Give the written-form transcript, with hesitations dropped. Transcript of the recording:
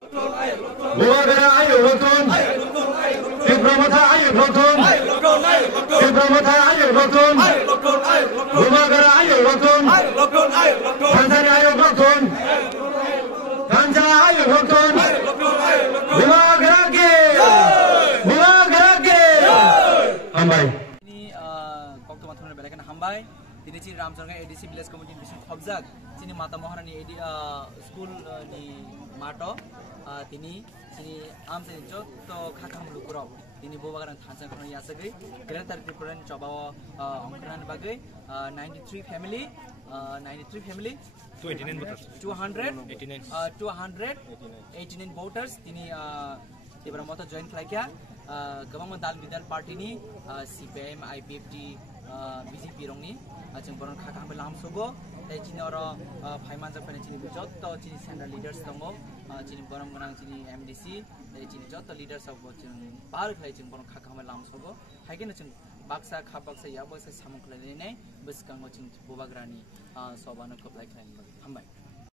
Buagara ayo rotun, Ibramata ayo rotun, Ibramata ayo rotun, Buagara ayo rotun, Tanzania ayo rotun, Tanzania ayo rotun, Buagara ke, Hambai. Ini waktu matanya belakan Hambai. Ini ciri Ramsarga ADC Village Community Mission Khobjak. Sini Mata Mohana ni school ni Mato. Tini am sini jod to khakam lukurau. Tini Buagara Tanzania kono yasagri. Greater Tripura coba angkaran bagai 93 family. 289 voters. 289 voters. Tini Tibra Mata join kelakia. Gabang Dal Bidal Party ni CPM, IPFT, BJP rong ni. Acing boron khakam belam sogo. Tapi cini orang Paiman jauh pada cini bujot. Tau cini central leaders tunggu. Cini boron menang cini MDC. Tapi cini jauh tau leaders sahaja cini par kelai cini boron khakam belam sogo. Hai kan cini baksa khap baksa ya baksa samung kelai ni. Bus kanggo cini Buagara ni sobana keplai kelai. Hambai.